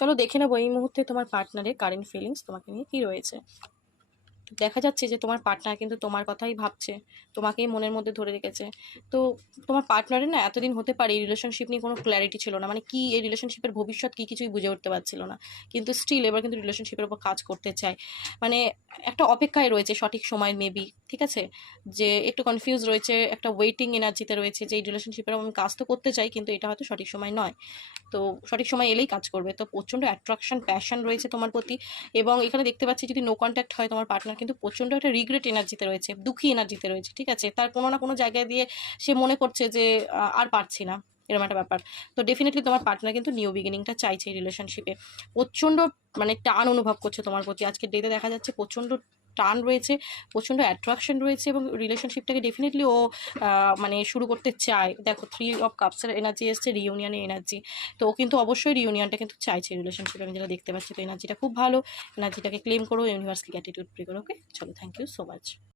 চলো দেখে নেবো এই মুহূর্তে তোমার পার্টনারের কারেন্ট ফিলিংস তোমাকে নিয়ে কী রয়েছে। দেখা যাচ্ছে যে তোমার পার্টনার কিন্তু তোমার কথাই ভাবছে, তোমাকেই মনের মধ্যে ধরে রেখেছে। তো তোমার পার্টনারের না এতদিন হতে পারে এই রিলেশনশিপ নিয়ে কোনো ক্ল্যারিটি ছিল না, মানে কি এই রিলেশনশিপের ভবিষ্যৎ কি কিছুই বুঝে উঠতে পারছিল না, কিন্তু স্টিল এবার কিন্তু রিলেশনশিপের উপর কাজ করতে চায়। মানে একটা অপেক্ষায় রয়েছে সঠিক সময় মেবি, ঠিক আছে, যে একটু কনফিউজ রয়েছে, একটা ওয়েটিং এনার্জিতে রয়েছে যে এই রিলেশনশিপের আমি কাজ তো করতে চাই কিন্তু এটা হয়তো সঠিক সময় নয়। তো সঠিক সময় এলেই কাজ করবে। তো প্রচণ্ড অ্যাট্রাকশন প্যাশন রয়েছে তোমার প্রতি। এবং এখানে দেখতে পাচ্ছি যদি নো কন্ট্যাক্ট হয় তোমার পার্টনার কিন্তু প্রচণ্ড একটা রিগ্রেট এনার্জিতে রয়েছে, দুঃখী এনার্জিতে রয়েছে, ঠিক আছে, তার কোনো না কোনো জায়গায় দিয়ে সে মনে করছে যে আর পারছি না, এরকম একটা ব্যাপার। তো ডেফিনেটলি তোমার পার্টনার কিন্তু নিউ বিগিনিংটা চাইছে এই রিলেশনশিপে। প্রচণ্ড মানে টান অনুভব করছে তোমার প্রতি, আজকের ডেতে দেখা যাচ্ছে প্রচণ্ড টান রয়েছে, প্রচণ্ড অ্যাট্রাকশন রয়েছে এবং রিলেশনশিপটাকে ডেফিনেটলি ও মানে শুরু করতে চায়। দেখো 3 অফ কাপসের এনার্জি এসছে, রিউনিয়নের এনার্জি। তো ও কিন্তু অবশ্যই রিউনিয়নটা কিন্তু চাইছে রিলেশনশিপে, আমি যেটা দেখতে পাচ্ছি। তো এনার্জিটা খুব ভালো, এনার্জিটাকে ক্লেম করো, ইউনিভার্সকে গ্র্যাটিটিউড প্রে করো। ওকে, চলো, থ্যাংক ইউ সো মাচ।